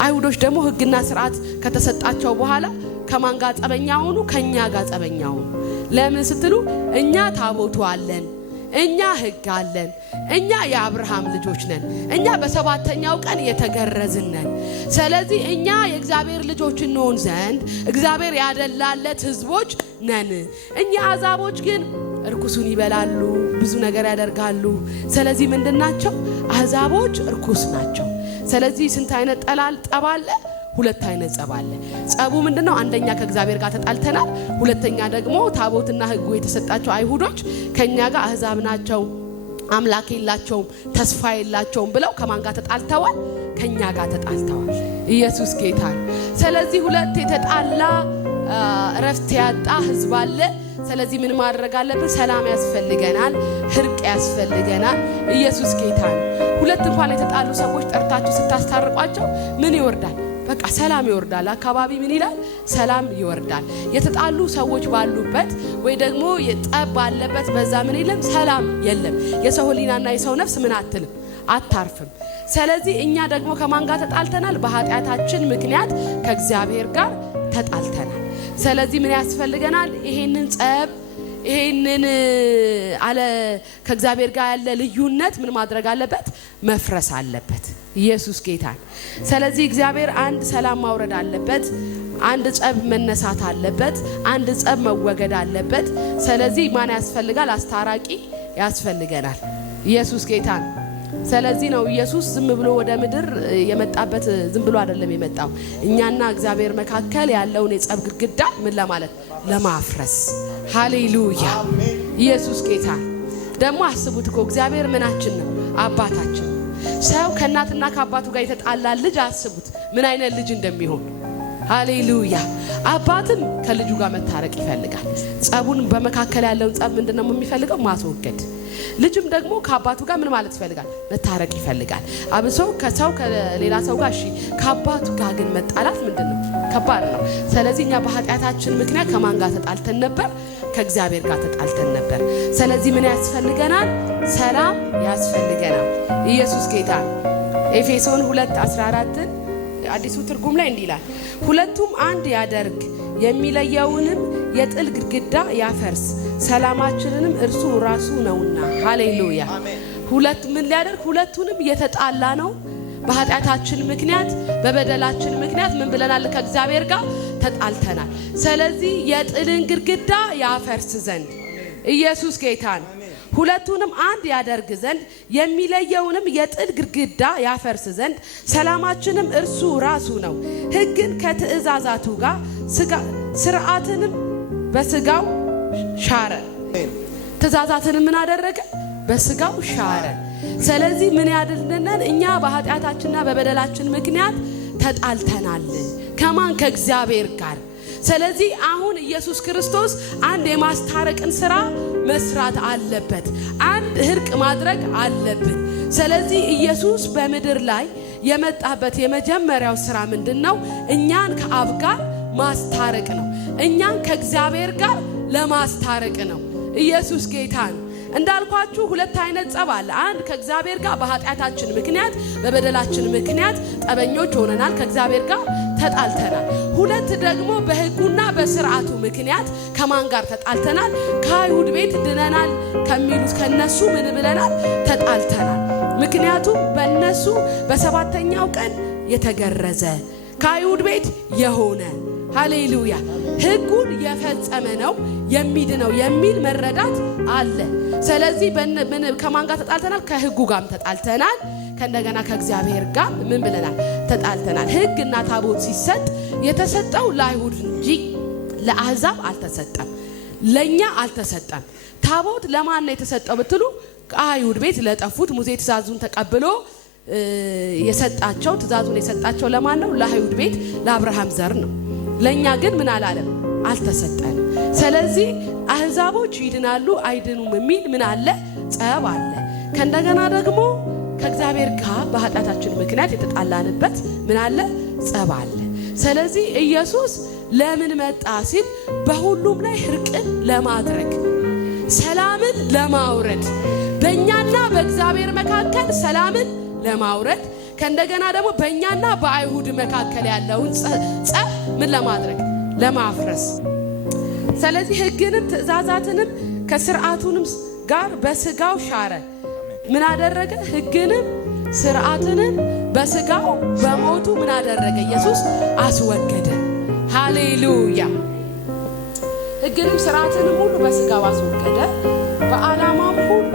አይሁዶች ደግሞ ሕግና ሥርዓት ከተሰጣቸው በኋላ ከማን ጋር ጸበኛ ሆኑ? ከኛ ጋር ጸበኛ ሆኑ። ለምን ስትሉ እኛ ታቦቱ አለን፣ እኛ ሕግ አለን፣ እኛ የአብርሃም ልጆች ነን፣ እኛ በሰባተኛው ቀን የተገረዝን ነን። ስለዚህ እኛ የእግዚአብሔር ልጆች እንሆን ዘንድ እግዚአብሔር ያደላለት ሕዝቦች ነን። እኛ አሕዛቦች ግን እርኩሱን ይበላሉ፣ ብዙ ነገር ያደርጋሉ። ስለዚህ ምንድናቸው? አሕዛቦች እርኩስ ናቸው። ስለዚህ ስንት አይነት ጠብ አለ? ሁለት አይነት ጸብ አለ። ጸቡ ምንድነው? አንደኛ ከእግዚአብሔር ጋር ተጣልተናል። ሁለተኛ ደግሞ ታቦትና ሕጉ የተሰጣቸው አይሁዶች ከኛ ጋር አሕዛብ ናቸው፣ አምላክ የላቸውም፣ ተስፋ የላቸውም ብለው ከማን ጋር ተጣልተዋል? ከኛ ጋር ተጣልተዋል። ኢየሱስ ጌታ ነው። ስለዚህ ሁለት የተጣላ እረፍት ያጣ ሕዝብ አለ። ስለዚህ ምን ማድረግ አለብን? ሰላም ያስፈልገናል፣ እርቅ ያስፈልገናል። ኢየሱስ ጌታ ነው። ሁለት እንኳን የተጣሉ ሰዎች ጠርታችሁ ስታስታርቋቸው ምን ይወርዳል? በቃ ሰላም ይወርዳል። አካባቢ ምን ይላል? ሰላም ይወርዳል። የተጣሉ ሰዎች ባሉበት ወይ ደግሞ የጠብ ባለበት በዛ ምን የለም? ሰላም የለም። የሰው ሕሊናና የሰው ነፍስ ምን አትልም? አታርፍም። ስለዚህ እኛ ደግሞ ከማን ጋር ተጣልተናል? በኃጢአታችን ምክንያት ከእግዚአብሔር ጋር ተጣልተናል። ስለዚህ ምን ያስፈልገናል? ይሄንን ጸብ ይሄንን ከእግዚአብሔር ጋር ያለ ልዩነት ምን ማድረግ አለበት? መፍረስ አለበት። ኢየሱስ ጌታን። ስለዚህ እግዚአብሔር አንድ ሰላም ማውረድ አለበት፣ አንድ ጸብ መነሳት አለበት፣ አንድ ጸብ መወገድ አለበት። ስለዚህ ማን ያስፈልጋል? አስታራቂ ያስፈልገናል። ኢየሱስ ጌታን። ስለዚህ ነው ኢየሱስ ዝም ብሎ ወደ ምድር የመጣበት ዝም ብሎ አይደለም የመጣው። እኛና እግዚአብሔር መካከል ያለውን የጸብ ግድግዳ ምን ለማለት? ለማፍረስ። ሃሌሉያ! ኢየሱስ ጌታ። ደግሞ አስቡት እኮ እግዚአብሔር ምናችን ነው? አባታችን። ሰው ከእናትና ከአባቱ ጋር የተጣላ ልጅ አስቡት ምን አይነት ልጅ እንደሚሆን። ሃሌሉያ! አባትም ከልጁ ጋር መታረቅ ይፈልጋል። ጸቡን በመካከል ያለውን ጸብ ምንድነው የሚፈልገው? ማስወገድ። ልጅም ደግሞ ከአባቱ ጋር ምን ማለት ይፈልጋል? መታረቅ ይፈልጋል። አብሶ ከሰው ከሌላ ሰው ጋር እሺ፣ ከአባቱ ጋር ግን መጣላት ምንድነው? ከባድ ነው። ስለዚህ እኛ በኃጢአታችን ምክንያት ከማን ጋር ተጣልተን ነበር? ከእግዚአብሔር ጋር ተጣልተን ነበር። ስለዚህ ምን ያስፈልገናል? ሰላም ያስፈልገናል። ኢየሱስ ጌታ። ኤፌሶን 2:14 አዲሱ ትርጉም ላይ እንዲህ ይላል፣ ሁለቱም አንድ ያደርግ የሚለየውንም የጥል ግድግዳ ያፈርስ ሰላማችንንም እርሱ ራሱ ነውና። ሃሌሉያ! ሁለት ምን ሊያደርግ? ሁለቱንም የተጣላ ነው በኃጢአታችን ምክንያት በበደላችን ምክንያት ምን ብለናል? ከእግዚአብሔር ጋር ተጣልተናል። ስለዚህ የጥልን ግድግዳ ያፈርስ ዘንድ ኢየሱስ ጌታን ሁለቱንም አንድ ያደርግ ዘንድ የሚለየውንም የጥል ግድግዳ ያፈርስ ዘንድ ሰላማችንም እርሱ ራሱ ነው። ሕግን ከትእዛዛቱ ጋር ሥርዓትንም በስጋው ሻረ። ትእዛዛትንም ምን አደረገ? በስጋው ሻረ። ስለዚህ ምን ያድርገናል? እኛ በኃጢአታችንና በበደላችን ምክንያት ተጣልተናል። ከማን? ከእግዚአብሔር ጋር። ስለዚህ አሁን ኢየሱስ ክርስቶስ አንድ የማስታረቅን ስራ መስራት አለበት። አንድ እርቅ ማድረግ አለበት። ስለዚህ ኢየሱስ በምድር ላይ የመጣበት የመጀመሪያው ስራ ምንድነው? እኛን ከአብ ጋር ማስታረቅ ነው። እኛን ከእግዚአብሔር ጋር ለማስታረቅ ነው። ኢየሱስ ጌታ ነው። እንዳልኳችሁ ሁለት አይነት ጸብ አለ። አንድ ከእግዚአብሔር ጋር በኃጢአታችን ምክንያት በበደላችን ምክንያት ጠበኞች ሆነናል፣ ከእግዚአብሔር ጋር ተጣልተናል። ሁለት ደግሞ በሕጉና በሥርዓቱ ምክንያት ከማን ጋር ተጣልተናል? ከአይሁድ ቤት ድነናል ከሚሉት ከነሱ ምን ብለናል? ተጣልተናል። ምክንያቱም በእነሱ በሰባተኛው ቀን የተገረዘ ከአይሁድ ቤት የሆነ ሃሌሉያ ሕጉን የፈጸመ ነው የሚድነው የሚል መረዳት አለ። ስለዚህ ከማን ጋር ተጣልተናል? ከሕጉ ጋርም ተጣልተናል። ከእንደገና ከእግዚአብሔር ጋር ምን ብለናል? ተጣልተናል። ሕግና ታቦት ሲሰጥ የተሰጠው ለአይሁድ እንጂ ለአሕዛብ አልተሰጠም፣ ለኛ አልተሰጠም። ታቦት ለማን ነው የተሰጠው ብትሉ ከአይሁድ ቤት ለጠፉት ሙሴ ትእዛዙን ተቀብሎ የሰጣቸው ትእዛዙን የሰጣቸው ለማን ነው? ለአይሁድ ቤት ለአብርሃም ዘር ነው። ለኛ ግን ምን አላለም? አልተሰጠንም። ስለዚህ አሕዛቦች ይድናሉ አይድኑም የሚል ምን አለ? ጸብ አለ። ከእንደገና ደግሞ ከእግዚአብሔር ጋር በኃጢአታችን ምክንያት የተጣላንበት ምን አለ? ጸብ አለ። ስለዚህ ኢየሱስ ለምን መጣ ሲል በሁሉም ላይ እርቅን ለማድረግ ሰላምን ለማውረድ በእኛና በእግዚአብሔር መካከል ሰላምን ለማውረድ ከእንደገና ደግሞ በእኛና በአይሁድ መካከል ያለውን ጸብ ምን ለማድረግ ለማፍረስ። ስለዚህ ሕግንም ትእዛዛትንም ከሥርዓቱንም ጋር በስጋው ሻረ። ምን አደረገ? ሕግንም ሥርዓትንም በስጋው በሞቱ ምን አደረገ? ኢየሱስ አስወገደ። ሃሌሉያ። ሕግንም ሥርዓትንም ሁሉ በስጋው አስወገደ። በዓላማም ሁሉ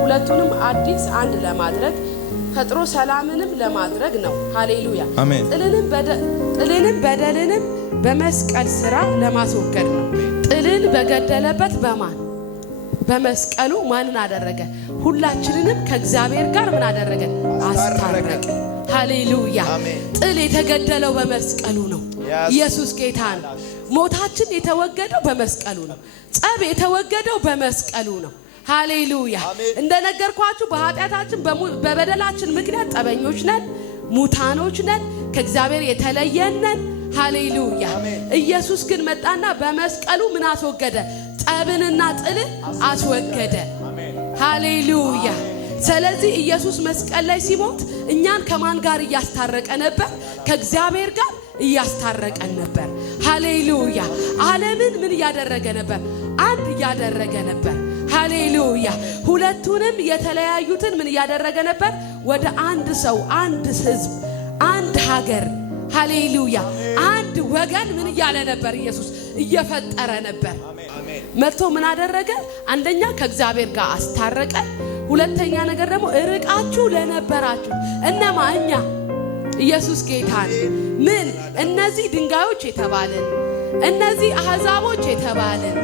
ሁለቱንም አዲስ አንድ ለማድረግ ፈጥሮ ሰላምንም ለማድረግ ነው። ሃሌሉያ። ጥልንም በደልንም በመስቀል ሥራ ለማስወገድ ነው። ጥልን በገደለበት በማን በመስቀሉ ማንን አደረገ? ሁላችንንም ከእግዚአብሔር ጋር ምን አደረገ? አስታረቀ። ሃሌሉያ። ጥል የተገደለው በመስቀሉ ነው። ኢየሱስ ጌታ ነው። ሞታችን የተወገደው በመስቀሉ ነው። ጸብ የተወገደው በመስቀሉ ነው። ሃሌሉያ። እንደነገርኳችሁ በኃጢአታችን በበደላችን ምክንያት ጠበኞች ነን፣ ሙታኖች ነን፣ ከእግዚአብሔር የተለየን ነን። ሃሌሉያ። ኢየሱስ ግን መጣና በመስቀሉ ምን አስወገደ? ጠብንና ጥልን አስወገደ። ሃሌሉያ። ስለዚህ ኢየሱስ መስቀል ላይ ሲሞት እኛን ከማን ጋር እያስታረቀ ነበር? ከእግዚአብሔር ጋር እያስታረቀን ነበር። ሃሌሉያ። ዓለምን ምን እያደረገ ነበር? አንድ እያደረገ ነበር። ሃሌሉያ። ሁለቱንም የተለያዩትን ምን እያደረገ ነበር? ወደ አንድ ሰው፣ አንድ ሕዝብ፣ አንድ ሀገር፣ ሃሌሉያ፣ አንድ ወገን ምን እያለ ነበር? ኢየሱስ እየፈጠረ ነበር። መጥቶ ምን አደረገ? አንደኛ ከእግዚአብሔር ጋር አስታረቀ። ሁለተኛ ነገር ደግሞ ርቃችሁ ለነበራችሁ እነማ? እኛ። ኢየሱስ ጌታ ነው። ምን እነዚህ ድንጋዮች የተባልን፣ እነዚህ አሕዛቦች የተባልን፣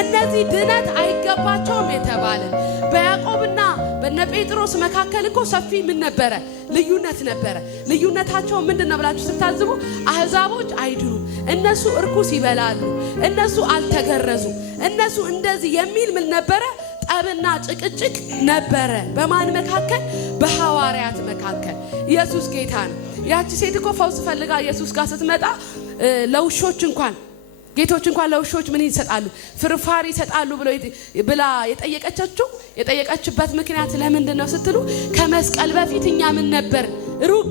እነዚህ ድነት አይገባቸውም የተባልን በያዕቆብና በነ ጴጥሮስ መካከል እኮ ሰፊ ምን ነበረ? ልዩነት ነበረ። ልዩነታቸው ምንድነው ብላችሁ ስታዝቡ አሕዛቦች አይድኑም፣ እነሱ እርኩስ ይበላሉ፣ እነሱ አልተገረዙም፣ እነሱ እንደዚህ የሚል ምን ነበረ? ጠብና ጭቅጭቅ ነበረ። በማን መካከል? በሐዋርያት መካከል። ኢየሱስ ጌታ ነው። ያቺ ሴት እኮ ፈውስ ፈልጋ ኢየሱስ ጋር ስትመጣ ለውሾች እንኳን ጌቶች እንኳን ለውሾች ምን ይሰጣሉ? ፍርፋሪ ይሰጣሉ ብላ የጠየቀችበት ምክንያት ለምንድን ነው ስትሉ ከመስቀል በፊት እኛ ምን ነበር? ሩቅ።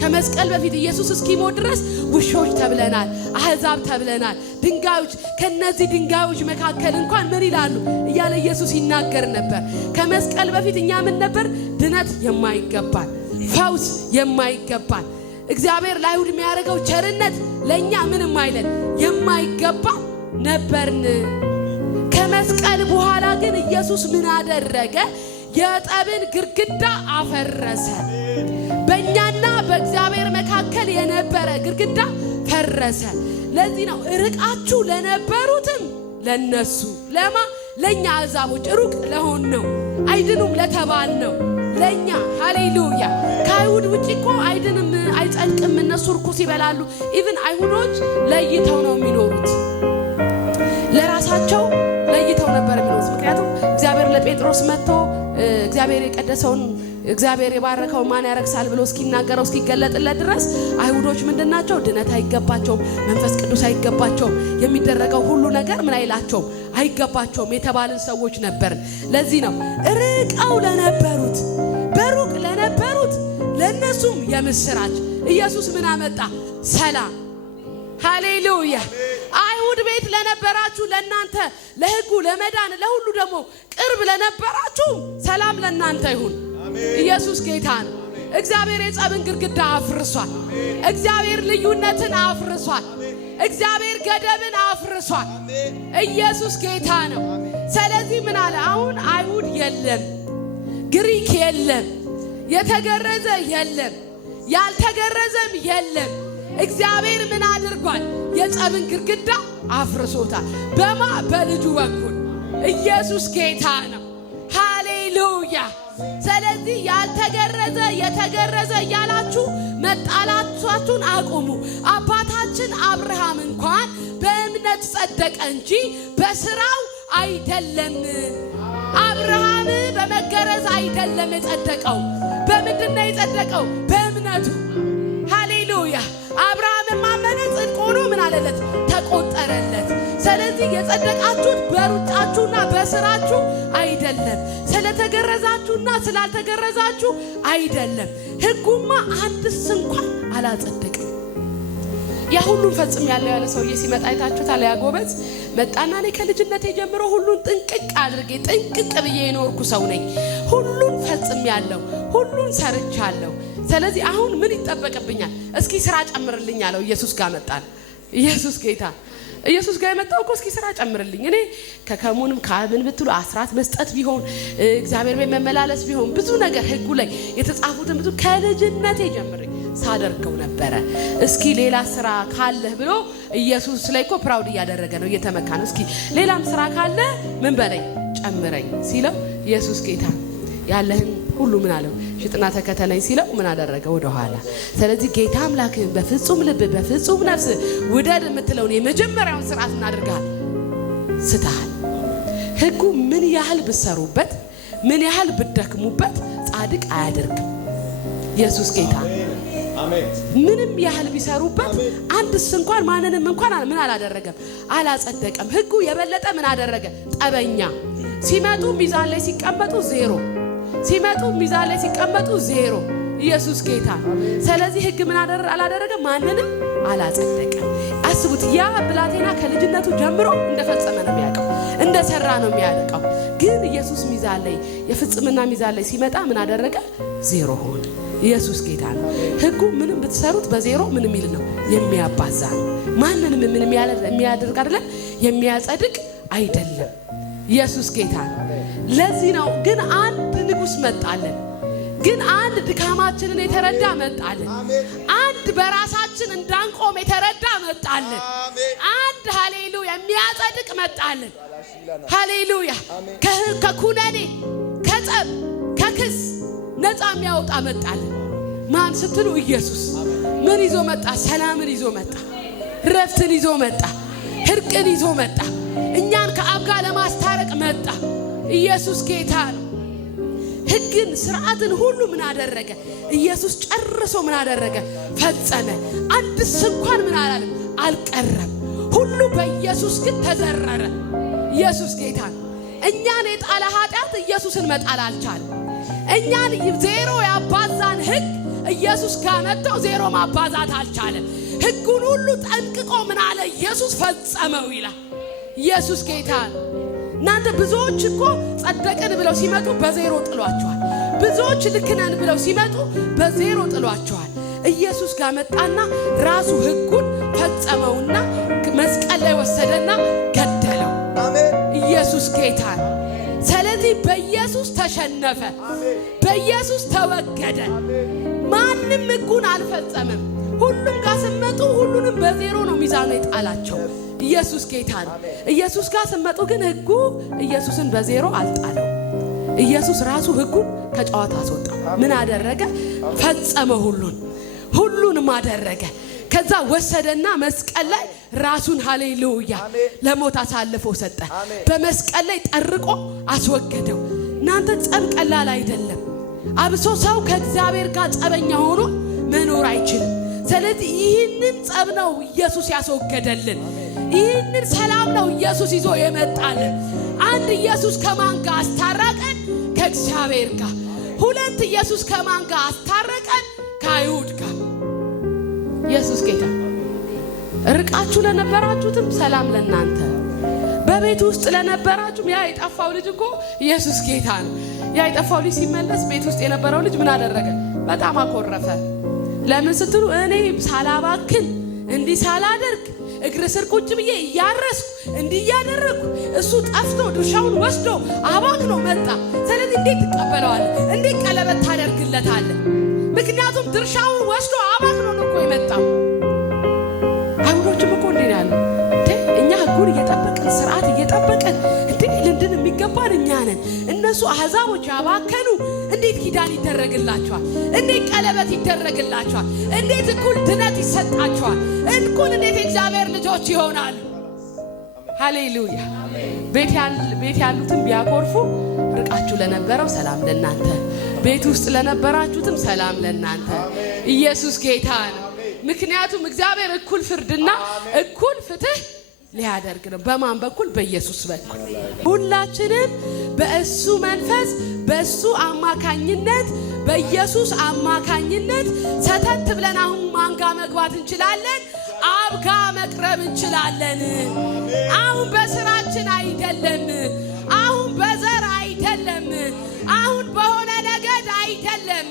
ከመስቀል በፊት ኢየሱስ እስኪሞት ድረስ ውሾች ተብለናል፣ አሕዛብ ተብለናል፣ ድንጋዮች። ከነዚህ ድንጋዮች መካከል እንኳን ምን ይላሉ እያለ ኢየሱስ ይናገር ነበር። ከመስቀል በፊት እኛ ምን ነበር? ድነት የማይገባን፣ ፈውስ የማይገባን፣ እግዚአብሔር ለአይሁድ የሚያደርገው ቸርነት ለእኛ ምንም አይለን የማይገባ ነበርን። ከመስቀል በኋላ ግን ኢየሱስ ምን አደረገ? የጠብን ግድግዳ አፈረሰ። በእኛና በእግዚአብሔር መካከል የነበረ ግድግዳ ፈረሰ። ለዚህ ነው ርቃችሁ ለነበሩትም ለነሱ ለኛ አሕዛቦች ሩቅ ለሆን ነው አይድኑም ለተባል ነው ለኛ። ሃሌሉያ። ከአይሁድ ውጭ እኮ አይድንም አይጸድቅም፣ እነሱ ርኩስ ይበላሉ። ኢቭን አይሁዶች ለይተው ነው የሚኖሩት፣ ለራሳቸው ለይተው ነበር የሚኖሩት። ምክንያቱም እግዚአብሔር ለጴጥሮስ መጥቶ እግዚአብሔር የቀደሰውን እግዚአብሔር የባረከው ማን ያረክሳል ብሎ እስኪናገረው እስኪገለጥለት ድረስ አይሁዶች ምንድናቸው? ድነት አይገባቸውም፣ መንፈስ ቅዱስ አይገባቸውም፣ የሚደረገው ሁሉ ነገር ምን አይላቸውም፣ አይገባቸውም የተባልን ሰዎች ነበር። ለዚህ ነው ርቀው ለነበሩት በሩቅ ለነበሩት ለነሱም የምስራች ኢየሱስ ምን አመጣ? ሰላም። ሃሌሉያ። አይሁድ ቤት ለነበራችሁ ለናንተ ለሕጉ ለመዳን ለሁሉ ደግሞ ቅርብ ለነበራችሁ ሰላም ለናንተ ይሁን። ኢየሱስ ጌታ ነው። እግዚአብሔር የጸብን ግድግዳ አፍርሷል። እግዚአብሔር ልዩነትን አፍርሷል። እግዚአብሔር ገደብን አፍርሷል። ኢየሱስ ጌታ ነው። ስለዚህ ምን አለ? አሁን አይሁድ የለም፣ ግሪክ የለም፣ የተገረዘ የለም፣ ያልተገረዘም የለም። እግዚአብሔር ምን አድርጓል? የጸብን ግድግዳ አፍርሶታል። በማ? በልጁ በኩል። ኢየሱስ ጌታ ነው። ሃሌሉያ። ስለዚህ ያልተገረዘ የተገረዘ እያላችሁ መጣላታችሁን አቁሙ። አባታችን አብርሃም እንኳን በእምነት ጸደቀ እንጂ በስራው አይደለም። አብርሃም በመገረዝ አይደለም የጸደቀው። በምንድን ነው የጸደቀው? በእምነቱ። ሃሌሉያ። አብርሃም ማመነ ጽድቅ ሆኖ ምን አለለት? ተቆጠረለት። ስለዚህ የጸደቃችሁት በሩጫችሁና በስራችሁ አይደለም፣ ስለተገረዛችሁና ስላልተገረዛችሁ አይደለም። ሕጉማ አንድስ እንኳን አላጸደቅም። ያ ሁሉን ፈጽም ያለ ሰውዬ ሲመጣ አይታችሁታል። ያ ጎበዝ መጣና እኔ ከልጅነቴ ጀምሮ ሁሉን ጥንቅቅ አድርጌ ጥንቅቅ ብዬ የኖርኩ ሰው ነኝ፣ ሁሉን ፈጽም ያለው ሁሉን ሰርቻለሁ። ስለዚህ አሁን ምን ይጠበቅብኛል? እስኪ ስራ ጨምርልኝ አለው። ኢየሱስ ጋር መጣን። ኢየሱስ ጌታ ኢየሱስ ጋር የመጣው እኮ እስኪ ስራ ጨምርልኝ። እኔ ከከሙንም ካምን ብትሉ አስራት መስጠት ቢሆን እግዚአብሔር ቤት መመላለስ ቢሆን ብዙ ነገር ሕጉ ላይ የተጻፉትን ብዙ ከልጅነቴ ጀምሬ ሳደርገው ነበረ። እስኪ ሌላ ስራ ካለህ ብሎ ኢየሱስ ላይ እኮ ፕራውድ እያደረገ ነው፣ እየተመካ ነው። እስኪ ሌላም ስራ ካለ ምን በለኝ ጨምረኝ ሲለው ኢየሱስ ጌታ ያለህን ሁሉ ምን አለው? ሽጥና ተከተለኝ ሲለው ምን አደረገ? ወደ ኋላ። ስለዚህ ጌታ አምላክህን በፍጹም ልብ በፍጹም ነፍስ ውደድ የምትለውን የመጀመሪያውን ስርዓት ምን አድርገሃል? ስተሃል። ሕጉ ምን ያህል ብሰሩበት ምን ያህል ብደክሙበት ጻድቅ አያደርግም። ኢየሱስ ጌታ ምንም ያህል ቢሰሩበት አንድስ እንኳን ማንንም እንኳን ምን አላደረገም? አላጸደቀም። ሕጉ የበለጠ ምን አደረገ? ጠበኛ። ሲመጡ ሚዛን ላይ ሲቀመጡ ዜሮ፣ ሲመጡ ሚዛን ላይ ሲቀመጡ ዜሮ። ኢየሱስ ጌታ። ስለዚህ ሕግ ምን አላደረገም? ማንንም አላጸደቀም። አስቡት፣ ያ ብላቴና ከልጅነቱ ጀምሮ እንደፈጸመ ነው የሚያውቀው፣ እንደሰራ ነው የሚያውቀው። ግን ኢየሱስ ሚዛን ላይ የፍጽምና ሚዛን ላይ ሲመጣ ምን አደረገ? ዜሮ ሆነ። ኢየሱስ ጌታ ነው። ሕጉ ምንም ብትሰሩት በዜሮ ምን የሚል ነው? የሚያባዛ ነው። ማንንም ምን የሚያደርግ አይደለም፣ የሚያጸድቅ አይደለም። ኢየሱስ ጌታ ነው። ለዚህ ነው ግን አንድ ንጉሥ መጣለን፣ ግን አንድ ድካማችንን የተረዳ መጣለን፣ አንድ በራሳችን እንዳንቆም የተረዳ መጣለን፣ አንድ ሃሌሉያ የሚያጸድቅ መጣለን። ሃሌሉያ ከኩነኔ ከጸብ ከክስ ነፃ የሚያወጣ መጣለን። ማን ስትሉ ኢየሱስ። ምን ይዞ መጣ? ሰላምን ይዞ መጣ፣ ረፍትን ይዞ መጣ፣ እርቅን ይዞ መጣ፣ እኛን ከአብ ጋር ለማስታረቅ መጣ። ኢየሱስ ጌታ ነው። ሕግን ስርዓትን ሁሉ ምን አደረገ? ኢየሱስ ጨርሶ ምን አደረገ? ፈጸመ። አንድስ እንኳን ምን አላለም? አልቀረም። ሁሉ በኢየሱስ ግን ተዘረረ። ኢየሱስ ጌታ ነው። እኛን የጣለ ኃጢአት ኢየሱስን መጣል አልቻለም። እኛን ዜሮ ያባዛን ሕግ ኢየሱስ ጋር መጥተው ዜሮ ማባዛት አልቻለም። ሕጉን ሁሉ ጠንቅቆ ምን አለ? ኢየሱስ ፈጸመው ይላል። ኢየሱስ ጌታ ነው። እናንተ ብዙዎች እኮ ጸደቅን ብለው ሲመጡ በዜሮ ጥሏቸዋል። ብዙዎች ልክነን ብለው ሲመጡ በዜሮ ጥሏቸዋል። ኢየሱስ ጋር መጣና ራሱ ሕጉን ፈጸመውና መስቀል ላይ ወሰደና ገደለው። ኢየሱስ ጌታ ነው። ስለዚህ በኢየሱስ ተሸነፈ፣ በኢየሱስ ተወገደ። ማንም ሕጉን አልፈጸመም። ሁሉም ጋር ስመጡ ሁሉንም በዜሮ ነው ሚዛኑ የጣላቸው። ኢየሱስ ጌታ ነው። ኢየሱስ ጋር ስመጡ ግን ሕጉ ኢየሱስን በዜሮ አልጣለው። ኢየሱስ ራሱ ሕጉን ከጨዋታ አስወጣው። ምን አደረገ? ፈጸመ። ሁሉንም አደረገ። ከዛ ወሰደና መስቀል ላይ ራሱን ሃሌሉያ ለሞት አሳልፎ ሰጠ። በመስቀል ላይ ጠርቆ አስወገደው። እናንተ ጸብ ቀላል አይደለም። አብሶ ሰው ከእግዚአብሔር ጋር ጸበኛ ሆኖ መኖር አይችልም። ስለዚህ ይህንን ጸብ ነው ኢየሱስ ያስወገደልን። ይህንን ሰላም ነው ኢየሱስ ይዞ የመጣልን። አንድ ኢየሱስ ከማን ጋር አስታረቀን? ከእግዚአብሔር ጋር። ሁለት ኢየሱስ ከማን ጋር አስታረቀን? ከአይሁድ ጋር። ኢየሱስ ጌታ። ርቃችሁ ለነበራችሁትም ሰላም ለናንተ። በቤት ውስጥ ለነበራችሁም ያ የጠፋው ልጅ እኮ ኢየሱስ ጌታ ነው። ያ የጠፋው ልጅ ሲመለስ ቤት ውስጥ የነበረው ልጅ ምን አደረገ? በጣም አኮረፈ። ለምን ስትሉ እኔ ሳላባክን እንዲህ ሳላደርግ እግር ስር ቁጭ ብዬ እያረስኩ እንዲህ እያደረግኩ እሱ ጠፍቶ ድርሻውን ወስዶ አባክኖ መጣ። ስለዚህ እንዴት ትቀበለዋለህ? እንዴት ቀለበት ታደርግለታለህ? ምክንያቱም ድርሻውን ወስዶ አባክኖ ነው እኮ የመጣው። አይሁዶችም እኮ እንዴ ያሉ እኛ ሕጉን እየጠበቅን ስርዓት እየጠበቅን እንዴ ልንድን የሚገባን እኛ ነን። እነሱ አሕዛቦች ያባከኑ እንዴት ኪዳን ይደረግላቸዋል? እንዴት ቀለበት ይደረግላቸዋል? እንዴት እኩል ድነት ይሰጣቸዋል? እኩል እንዴት የእግዚአብሔር ልጆች ይሆናሉ? ሃሌሉያ። ቤት ያሉትም ቢያኮርፉ ርቃችሁ ለነበረው ሰላም ለናንተ፣ ቤት ውስጥ ለነበራችሁትም ሰላም ለናንተ። ኢየሱስ ጌታ ነው። ምክንያቱም እግዚአብሔር እኩል ፍርድና እኩል ፍትህ ሊያደርግ ነው። በማን በኩል? በኢየሱስ በኩል። ሁላችንም በእሱ መንፈስ በእሱ አማካኝነት በኢየሱስ አማካኝነት ሰተት ብለን አሁን ማን ጋር መግባት እንችላለን? አብ ጋር መቅረብ እንችላለን። አሁን በስራችን አይደለም፣ አሁን በዘር አይደለም፣ አሁን በሆነ ነገድ አይደለም።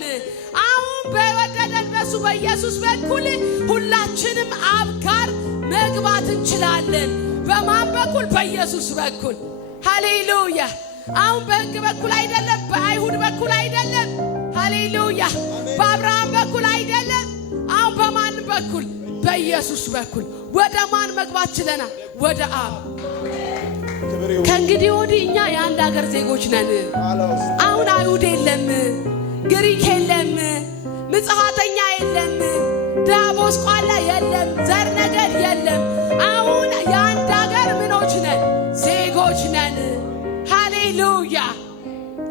አሁን በወደደን በሱ በኢየሱስ በኩል ሁላችንም አብ ጋር መግባት እንችላለን። በማን በኩል? በኢየሱስ በኩል። ሃሌሉያ። አሁን በሕግ በኩል አይደለም፣ በአይሁድ በኩል አይደለም። ሃሌሉያ። በአብርሃም በኩል አይደለም። አሁን በማን በኩል? በኢየሱስ በኩል። ወደ ማን መግባት ችለናል? ወደ አብ። ከእንግዲህ ወዲህ እኛ የአንድ ሀገር ዜጎች ነን። አሁን አይሁድ የለም፣ ግሪክ የለም፣ ምጽሐተኛ የለም፣ ዳቦስቋላ የለም፣ ዘር ነገድ የለም። አሁን የአንድ ሀገር ምኖች ነን? ዜጎች ነን። ሃሌሉያ።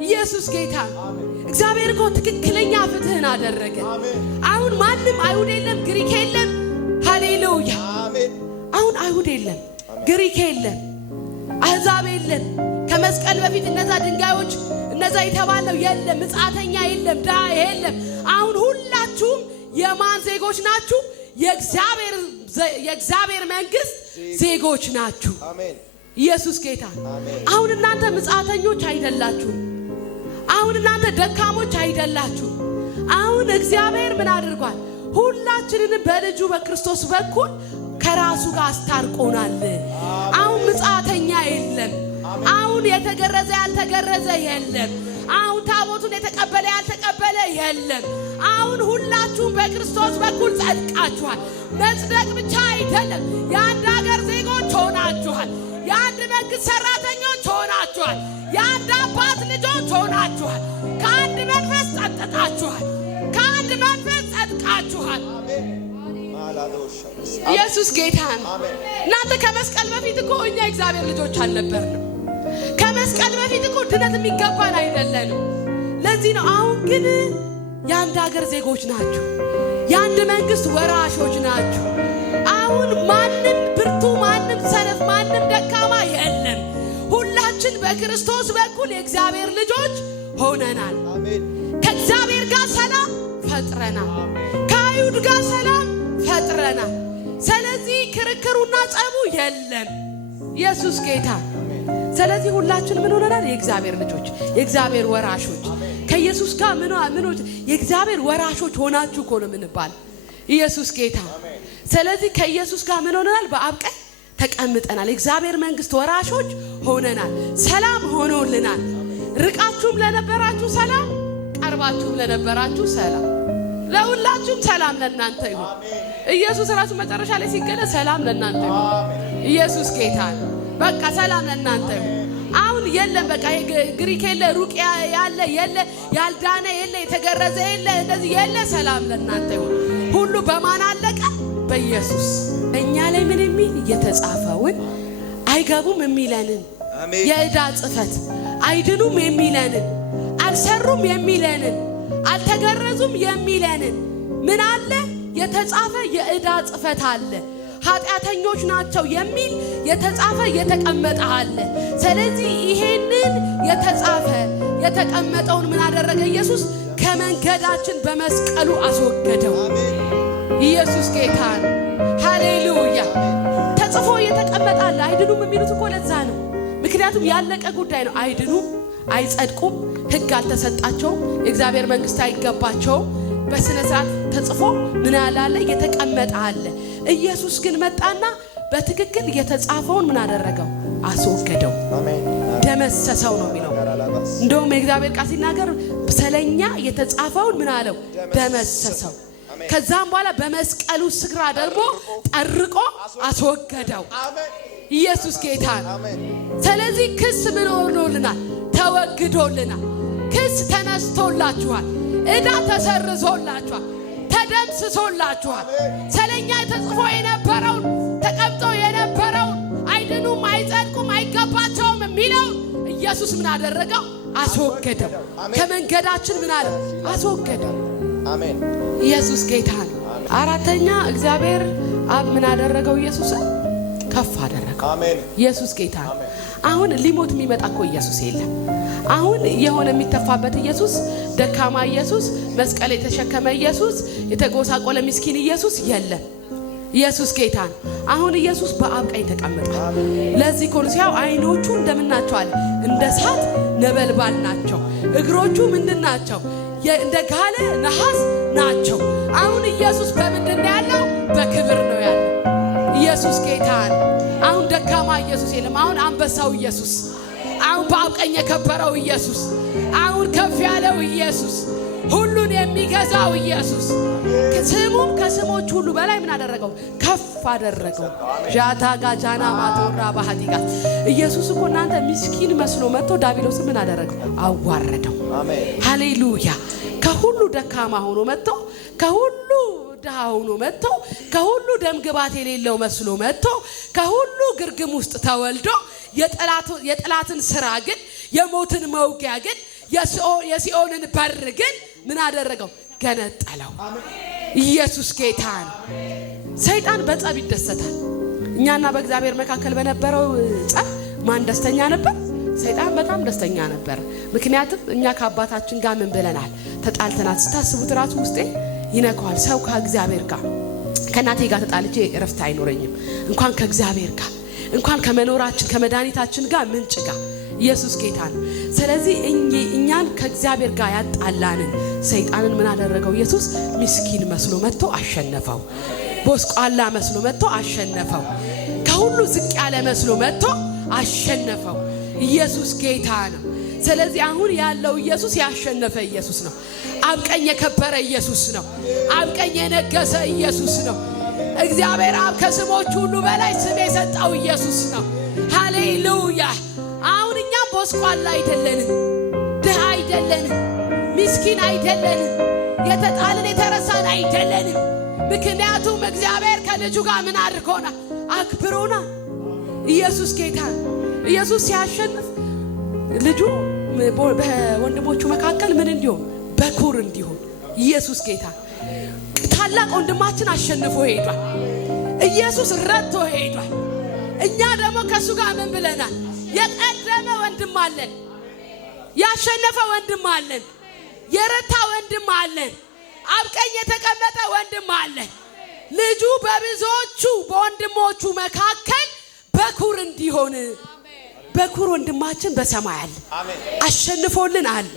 ኢየሱስ ጌታ። እግዚአብሔር እኮ ትክክለኛ ፍትህን አደረገ። አሁን ማንም አይሁድ የለም፣ ግሪክ የለም። ሃሌሉያ። አሁን አይሁድ የለም፣ ግሪክ የለም፣ አሕዛብ የለም። ከመስቀል በፊት እነዛ ድንጋዮች እነዛ የተባለው የለም፣ ምጽአተኛ የለም፣ ድሃ የለም። አሁን ሁላችሁም የማን ዜጎች ናችሁ? የእግዚአብሔር መንግስት ዜጎች ናችሁ። ኢየሱስ ጌታ። አሁን እናንተ ምጽአተኞች አይደላችሁ። አሁን እናንተ ደካሞች አይደላችሁ። አሁን እግዚአብሔር ምን አድርጓል? ሁላችንን በልጁ በክርስቶስ በኩል ከራሱ ጋር አስታርቆናል። አሁን ምጽአተኛ የለም። አሁን የተገረዘ ያልተገረዘ የለም። አሁን ታቦቱን የተቀበለ ያልተቀበለ የለም። አሁን ሁላችሁም በክርስቶስ በኩል ጸድቃችኋል። መጽደቅ ብቻ አይደለም፣ የአንድ ሀገር ዜጎች ሆናችኋል። የአንድ መንግስት ሰራተኞች ሆናችኋል። የአንድ አባት ልጆች ሆናችኋል። ከአንድ መንፈስ ጠጥታችኋል። ከአንድ መንፈስ ጸድቃችኋል። ኢየሱስ ጌታ ነው። እናንተ ከመስቀል በፊት እኮ እኛ እግዚአብሔር ልጆች አልነበርንም። ከመስቀል በፊት እኮ ድነት የሚገባን አይደለንም። ለዚህ ነው አሁን ግን የአንድ ሀገር ዜጎች ናችሁ። የአንድ መንግስት ወራሾች ናችሁ። አሁን ማንም ብርቱ፣ ማንም ሰነፍ፣ ማንም ደካማ የለም። ሁላችን በክርስቶስ በኩል የእግዚአብሔር ልጆች ሆነናል። ከእግዚአብሔር ጋር ሰላም ፈጥረናል። ከአይሁድ ጋር ሰላም ፈጥረናል። ስለዚህ ክርክሩና ጸቡ የለም። ኢየሱስ ጌታ። ስለዚህ ሁላችን ምን ሆነናል? የእግዚአብሔር ልጆች፣ የእግዚአብሔር ወራሾች። ከኢየሱስ ጋር ምኖች የእግዚአብሔር ወራሾች ሆናችሁ እኮ ነው የምንባል። ኢየሱስ ጌታ። ስለዚህ ከኢየሱስ ጋር ምን ሆነናል? በአብ ቀኝ ተቀምጠናል። የእግዚአብሔር መንግስት ወራሾች ሆነናል። ሰላም ሆኖልናል። ርቃችሁም ለነበራችሁ ሰላም፣ ቀርባችሁም ለነበራችሁ ሰላም። ለሁላችሁም ሰላም ለእናንተ ይሁን። ኢየሱስ ራሱ መጨረሻ ላይ ሲገለጽ ሰላም ለእናንተ ይሁን። ኢየሱስ ጌታ ነው። በቃ ሰላም ለእናንተ ይሁን። አሁን የለም በቃ ግሪክ የለ፣ ሩቅ ያለ የለ፣ ያልዳነ የለ፣ የተገረዘ የለ፣ እንደዚህ የለ። ሰላም ለእናንተ ይሁን። ሁሉ በማን አለቀ? በኢየሱስ። እኛ ላይ ምን የሚል የተጻፈውን አይገቡም የሚለንን የዕዳ ጽሕፈት አይድኑም የሚለንን አልሰሩም የሚለንን አልተገረዙም የሚለንን ምን አለ? የተጻፈ የዕዳ ጽሕፈት አለ። ኃጢአተኞች ናቸው የሚል የተጻፈ የተቀመጠ አለ። ስለዚህ ይሄንን የተጻፈ የተቀመጠውን ምን አደረገ? ኢየሱስ ከመንገዳችን በመስቀሉ አስወገደው። ኢየሱስ ጌታ ነው። ሃሌሉያ። ተጽፎ የተቀመጠ አለ። አይድኑም የሚሉት እኮ ለዛ ነው። ምክንያቱም ያለቀ ጉዳይ ነው። አይድኑም፣ አይጸድቁም፣ ሕግ አልተሰጣቸውም፣ የእግዚአብሔር መንግስት አይገባቸውም። በስነ ስርዓት ተጽፎ ምን ያላለ የተቀመጠ አለ። ኢየሱስ ግን መጣና በትክክል የተጻፈውን ምን አደረገው? አስወገደው፣ ደመሰሰው ነው የሚለው። እንደውም የእግዚአብሔር ቃል ሲናገር ስለኛ የተጻፈውን ምን አለው? ደመሰሰው። ከዛም በኋላ በመስቀሉ ስግራ ደግሞ ጠርቆ አስወገደው። ኢየሱስ ጌታ ነው። ስለዚህ ክስ ምን ሆኖልናል? ተወግዶልናል። ክስ ተነስቶላችኋል። ዕዳ ተሰርዞላችኋል፣ ተደምስሶላችኋል። ስለኛ ተጽፎ የነበረውን ተቀምጦ የነበረውን አይድኑም፣ አይጸድቁም፣ አይገባቸውም የሚለውን ኢየሱስ ምን አደረገው? አስወገደው። ከመንገዳችን ምን አለ? አስወገደው። አሜን። ኢየሱስ ጌታ ነው። አራተኛ እግዚአብሔር አብ ምን አደረገው? ኢየሱስን ከፍ አደረገው። ኢየሱስ ጌታ ነው። አሁን ሊሞት የሚመጣ እኮ ኢየሱስ የለም። አሁን የሆነ የሚተፋበት ኢየሱስ፣ ደካማ ኢየሱስ፣ መስቀል የተሸከመ ኢየሱስ፣ የተጎሳቆለ ምስኪን ኢየሱስ የለም። ኢየሱስ ጌታ ነው። አሁን ኢየሱስ በአብ ቀኝ ተቀምጧል። ለዚህ ኮንሲያው አይኖቹ እንደምናቸዋል እንደ እሳት ነበልባል ናቸው። እግሮቹ ምንድናቸው? እንደ ጋለ ነሐስ ናቸው። አሁን ኢየሱስ በምንድን ያለው? በክብር ነው ያለው። ኢየሱስ ጌታ ነው። አሁን ደካማ ኢየሱስ የለም። አሁን አንበሳው ኢየሱስ፣ አሁን በአብ ቀኝ የከበረው ኢየሱስ፣ አሁን ከፍ ያለው ኢየሱስ፣ ሁሉን የሚገዛው ኢየሱስ፣ ስሙም ከስሞች ሁሉ በላይ ምን አደረገው? ከፍ አደረገው። ጃታ ጋጃና ማቶራ ባህዲጋ ኢየሱስ እኮ እናንተ ምስኪን መስሎ መጥቶ ዳቢሎስ ምን አደረገው? አዋረደው። ሃሌሉያ። ከሁሉ ደካማ ሆኖ መጥቶ፣ ከሁሉ ድሃ ሆኖ መጥቶ፣ ከሁሉ ደም ግባት የሌለው መስሎ መጥቶ፣ ከሁሉ ግርግም ውስጥ ተወልዶ የጠላትን ስራ ግን የሞትን መውጊያ ግን የሲኦልን በር ግን ምን አደረገው? ገነጠለው። ኢየሱስ ጌታ ነው። ሰይጣን በጸብ ይደሰታል። እኛና በእግዚአብሔር መካከል በነበረው ጸብ ማን ደስተኛ ነበር? ሰይጣን በጣም ደስተኛ ነበር። ምክንያቱም እኛ ከአባታችን ጋር ምን ብለናል? ተጣልተናል። ስታስቡት ራሱ ውስጤ ይነካዋል። ሰው ከእግዚአብሔር ጋር ከእናቴ ጋር ተጣልቼ እረፍት አይኖረኝም። እንኳን ከእግዚአብሔር ጋር እንኳን ከመኖራችን ከመድኃኒታችን ጋር ምንጭ ጋር ኢየሱስ ጌታ ነው። ስለዚህ እኛን ከእግዚአብሔር ጋር ያጣላንን ሰይጣንን ምን አደረገው? ኢየሱስ ምስኪን መስሎ መጥቶ አሸነፈው። ቦስቋላ መስሎ መጥቶ አሸነፈው። ከሁሉ ዝቅ ያለ መስሎ መጥቶ አሸነፈው። ኢየሱስ ጌታ ነው። ስለዚህ አሁን ያለው ኢየሱስ ያሸነፈ ኢየሱስ ነው። አብ ቀኝ የከበረ ኢየሱስ ነው። አብ ቀኝ የነገሰ ኢየሱስ ነው። እግዚአብሔር አብ ከስሞች ሁሉ በላይ ስም የሰጠው ኢየሱስ ነው። ሃሌሉያ። አሁን እኛ ቦስቋላ አይደለንም፣ ድሃ አይደለንም፣ ምስኪን አይደለንም፣ የተጣልን የተረሳን አይደለንም። ምክንያቱም እግዚአብሔር ከልጁ ጋር ምን አድርጎናል? አክብሮናል። ኢየሱስ ጌታ ነው። ኢየሱስ ሲያሸንፍ ልጁ በወንድሞቹ መካከል ምን እንዲሆን? በኩር እንዲሆን። ኢየሱስ ጌታ ታላቅ ወንድማችን አሸንፎ ሄዷል። ኢየሱስ ረድቶ ሄዷል። እኛ ደግሞ ከሱ ጋር ምን ብለናል? የቀደመ ወንድም አለን፣ ያሸነፈ ወንድም አለን፣ የረታ ወንድም አለን፣ አብ ቀኝ የተቀመጠ ወንድም አለን። ልጁ በብዙዎቹ በወንድሞቹ መካከል በኩር እንዲሆን በኩር ወንድማችን በሰማይ አለ፣ አሸንፎልን አለ።